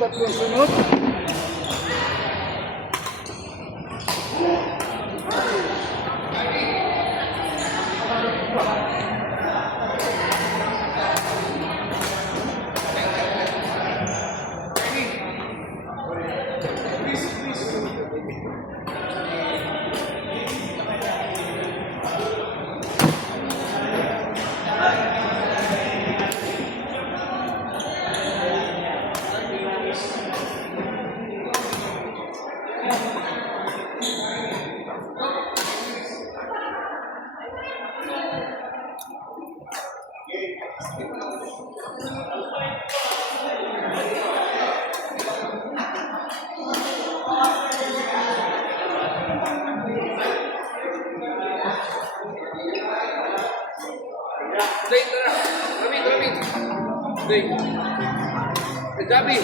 tatlong sunod. Gabi.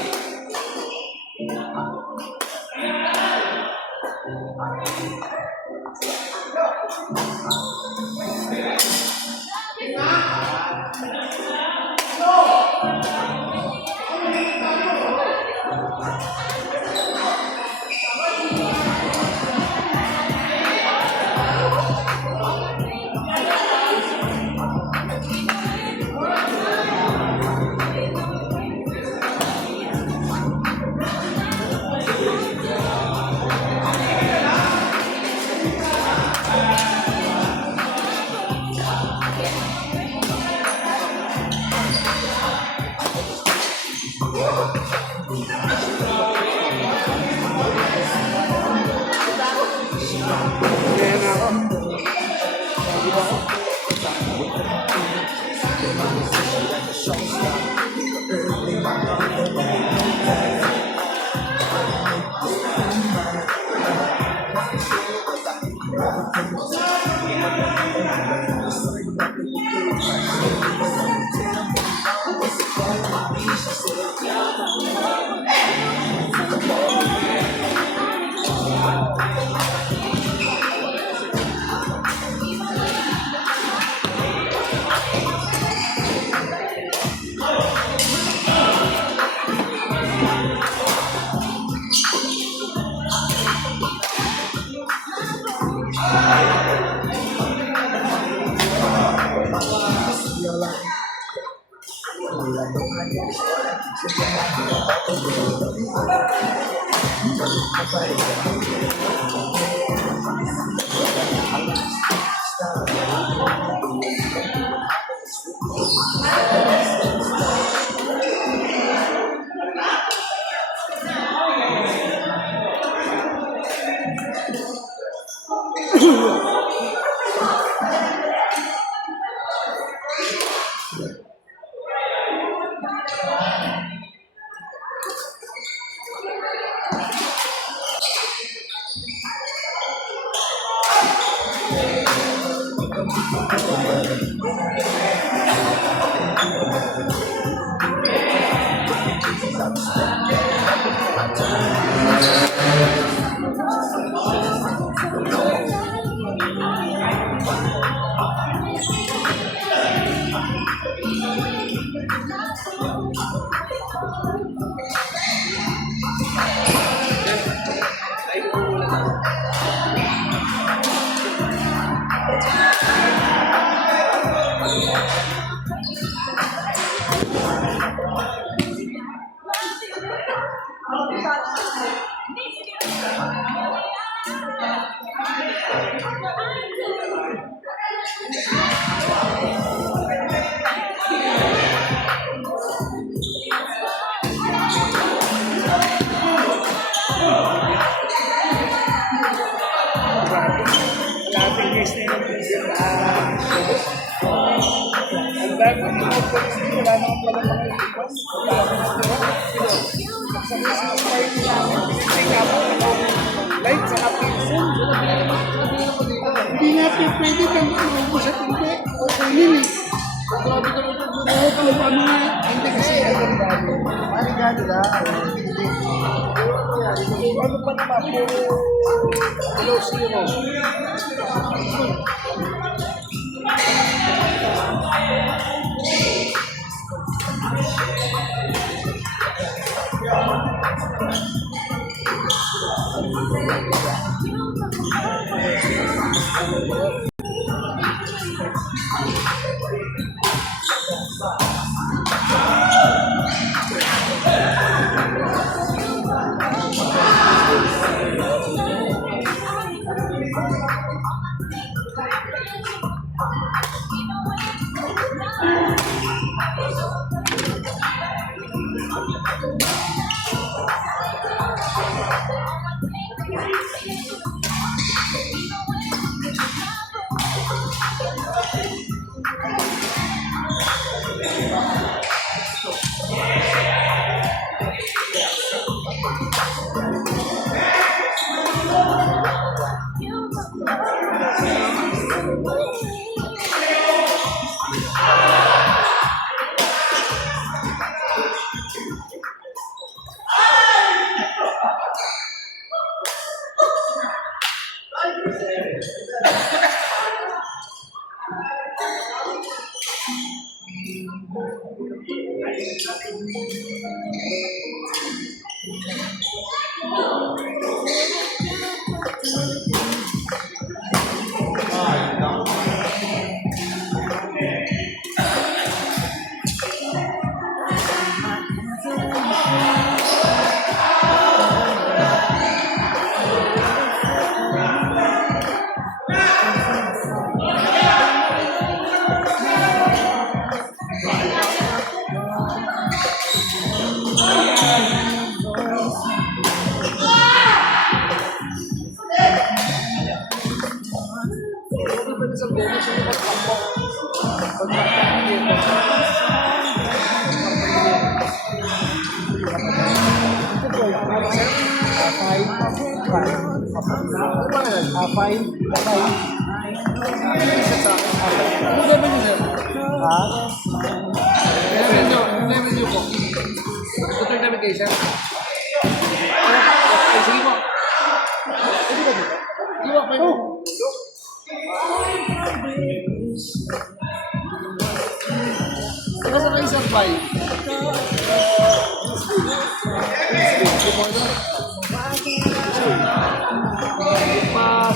Hindi natin pwede kang maubos at hindi. Okay yun eh. Grabe ka rin ang mga hindi kasi marigado na. Ano pa naman po? Hello, zero. Yeah.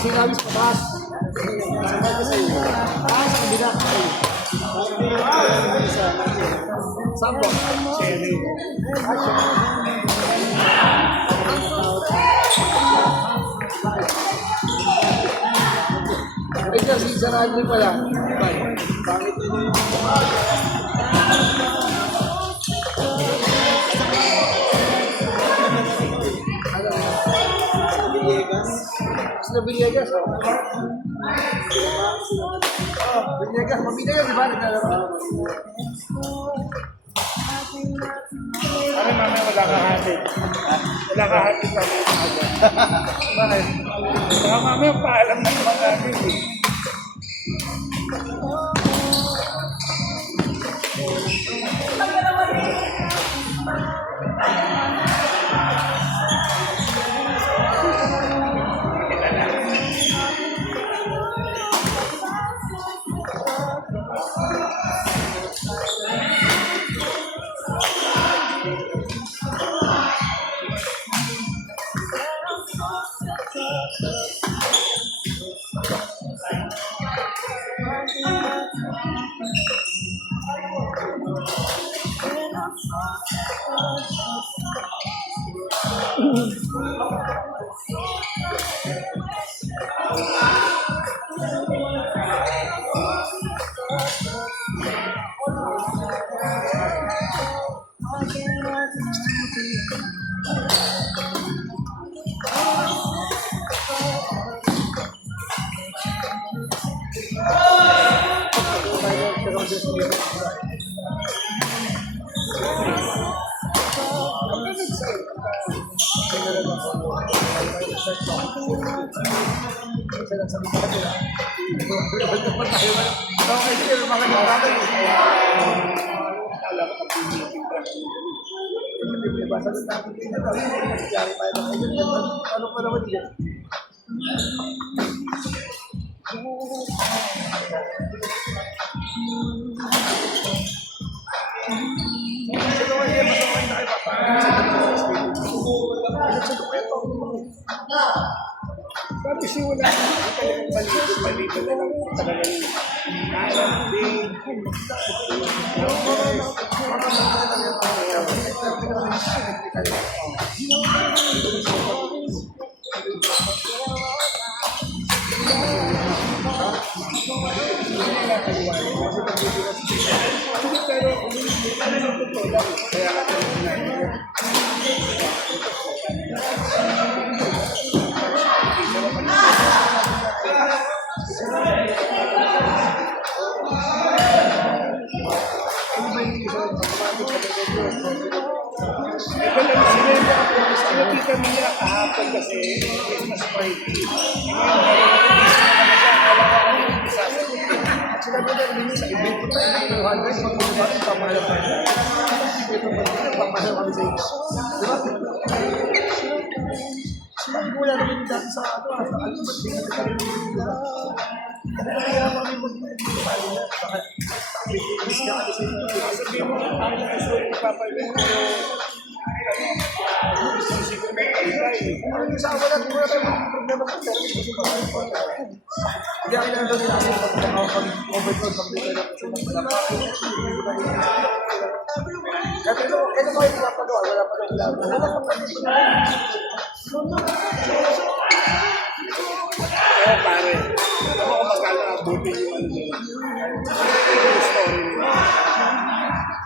Sinabi sa taas. Sinabi sa iyo. Taas sa kabila. Saan po? Ay, kasi saraan din pala. Bakit yun? Sa Villegas, Villegas, mabida yun, di ba? Ano mamaya wala kahatid? Wala kahatid kami sa aga. Bakit? Baka mamaya paalam na naman namin eh. Kasi wala naman talagang balik na lang talaga yun. Ito lang sila Tita Mia kahapon kasi Christmas party. Sila ba na rin sa event ko tayo ng 200, mag-uubari, pamahal pa rin. Ito ba rin, pamahal kami sa inyo. Di ba? Sila yung wala naman yung dati sa ano, sa ano, ba't di natin kami nila? Ano kaya kami mag-uubari na? Bakit? Miss ka kami sa inyo. Sabihin mo, ang gusto ko papalito. Ang isa wala tayo problema sa service kasi pamahal pa rin. Hindi ako nang nila kasi pag-overload, pag-overload kasi ito ko yung pinapagawa, wala pa lang labo. Wala pa pa rin. Kaya pare, alam mo kung magkala buti yung ano nila. Yung story nila.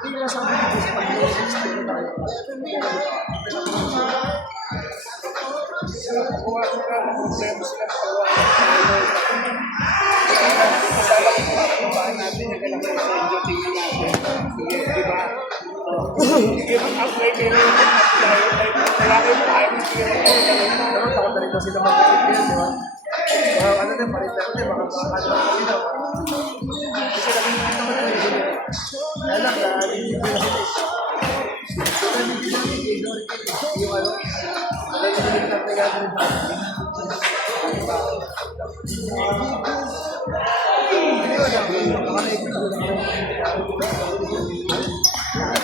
Hindi na sabi dito sa pag-overload tayo. Kuha ko na ng problema sila sa kasama ko mga natin yung kailangan sa inyo, tingnan natin. Di ba? Give up kayo kayo wala kayo tayo Pero takot na rin daw sila mag-isip yun, di ba? Ano din, parita ko din, baka sila. Kasi kami naman ang hindi nila. Kaya lang, hindi ko na sila. So, hindi namin yung ano, dahil hindi nila gagawin pa.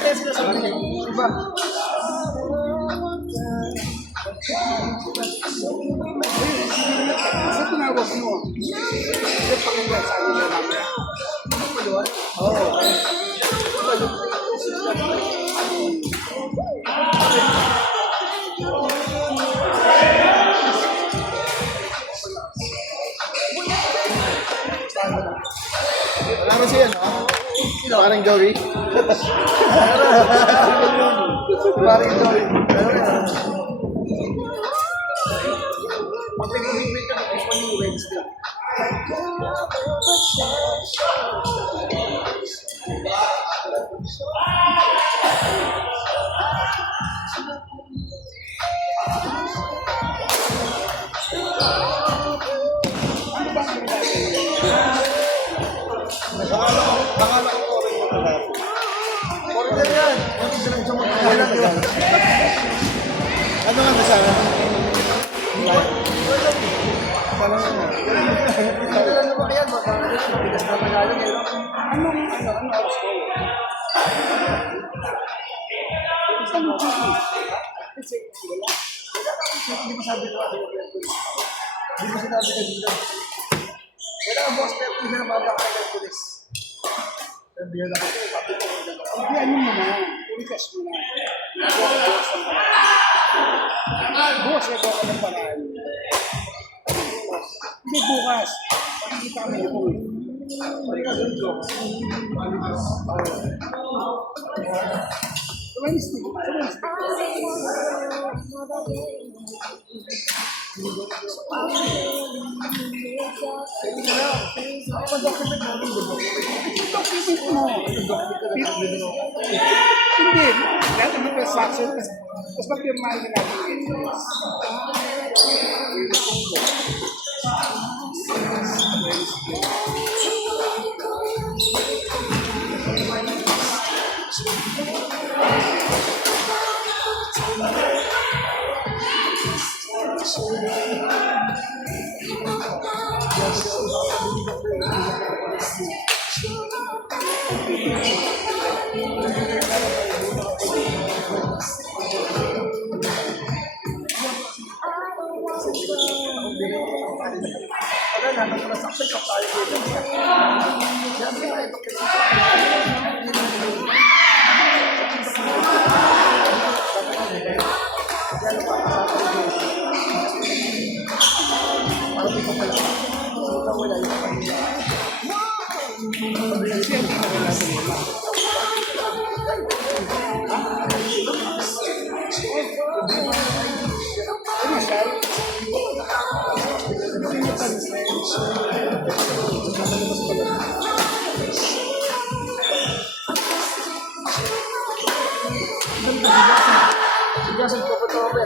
Test na sa mga iba. Kasi tinawag mo. Kasi pakinggan sa akin na namin. Oo. Wala mo siya, no? Parang Joey. Parang Joey. Mag-imit ka ng ipon yung Wednesday. Pangalan ko rin mo talaga. Order yan. Hindi sila gusto magpagalan yun. Ano nga ba sana? Ito lang naman yan. Bigas na magaling eh. Anong oras ko? Saan mo siya? Kasi wala. Hindi mo sabi ko. Hindi mo sinabi ka dito. Wala ang boss na yung pinamaga ka ng pulis. Sabihan ako ito. Papi ko. Hindi, ano mo na. Purikas mo na. Bukas na gawa ka ng paraan. Hindi bukas. Pakikita kami ako. Wednesday. Document mo. Hindi. Lahat ng transaction. Tapos pag-pirmahin na natin yung Parang di pa pala. Ikaw wala yung kanina. Kasi ang pinakala sa nila. Ay, masyal. Si Jason po ito ako.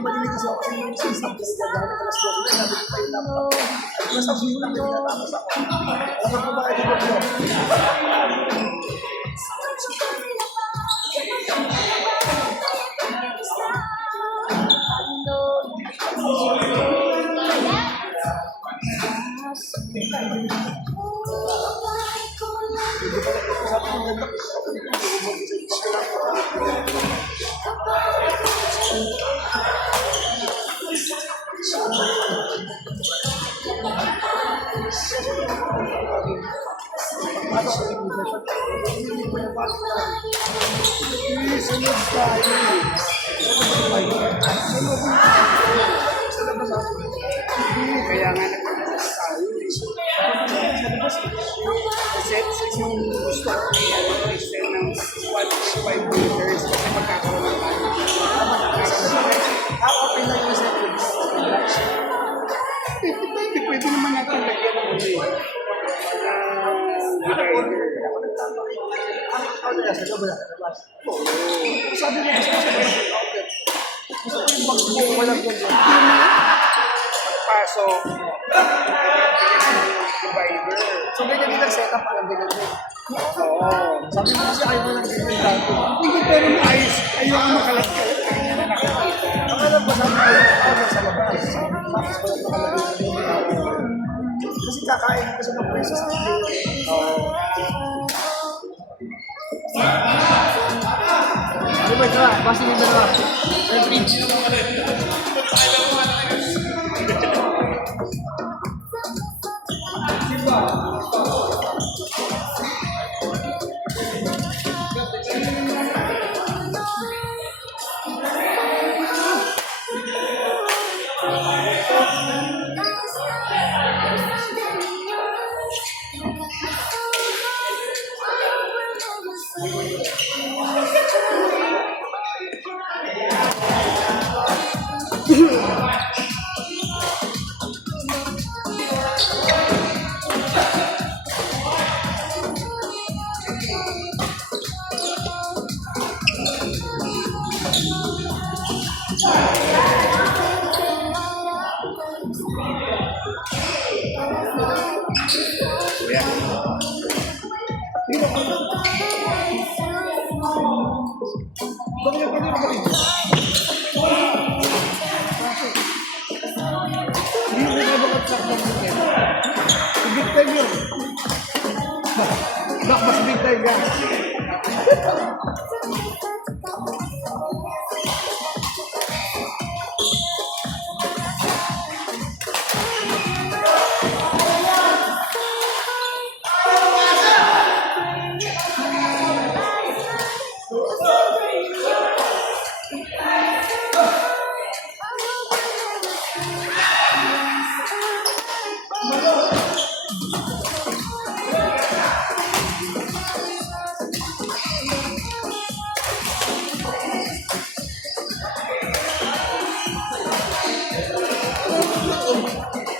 Madilim kasi ako yung system kasi gagawin ko alas 12 na sabi ko pa yung laptop. At nasabi ko lang yung natapos ako. Alam mo ba kayo dito ko? Kaya nga nagpapasas tayo eh. Kasi yung gusto ko extend ng 1.5 meters kasi magkakaroon ng tayo. Open lang yung second. Pwede naman natin lagyan ng divider. Ano na sa loob na? Sabi mo gusto ko sa counter. Gusto ko yung mag-book mo lang ganyan. Pasok. Divider. So ganyan din ang setup parang ganyan din. Oo. Sabi mo kasi ayaw mo lang ganyan dati. Hindi pero maayos. Ayaw makalat-kalat. Kanya na nakikita. Ang alam ko sabi ko, ayaw sa labas. Tapos ko lang nakalagay sa loob. Kasi kakain ko sa mga preso sa ano ba ito? Basi nila na. Mas big time yan.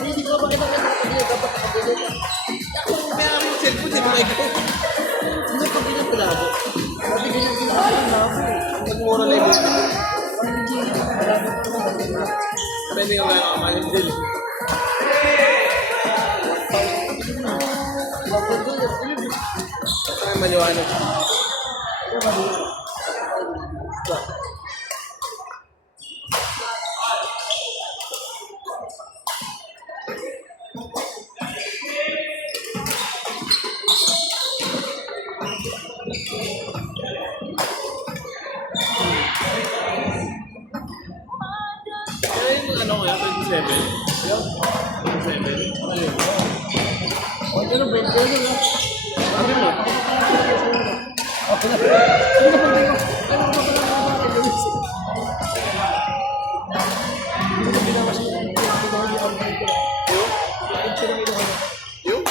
Hindi ko makita ka na dapat nakabili. Kaya ang cellphone, di ba ikaw? Hindi ko pinapilado. Sabi ko yung pinakain na ako eh. Nag-mura lang yun. Sabi niyo nga ako maling din. maliwanag. Kaya yung ano ko yan, 27. Yung 27. Ayun. Ano ba? Ano ba? Sabi mo. Yung?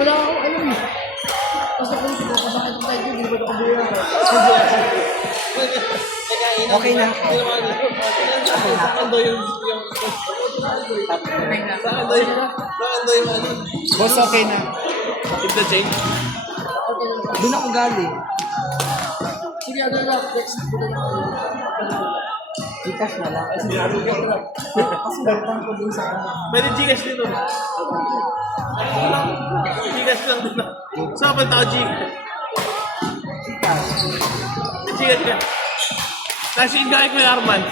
Wala ako alam eh. Kasi kung pinapasakit ko tayo, hindi ba ako buya? Okay na. Sakando yung... Sakando yung ano. Boss, okay na. Keep the change. Doon ako galing. Sige, ano lang. Next, buta na ako. Gcash na lang. Kasi balitan ko dun sa ano. Pwede Gcash dito. Gcash lang dito. Saan pa tao Gcash? Gcash ka. Kasi yung gaya ko yung Arman.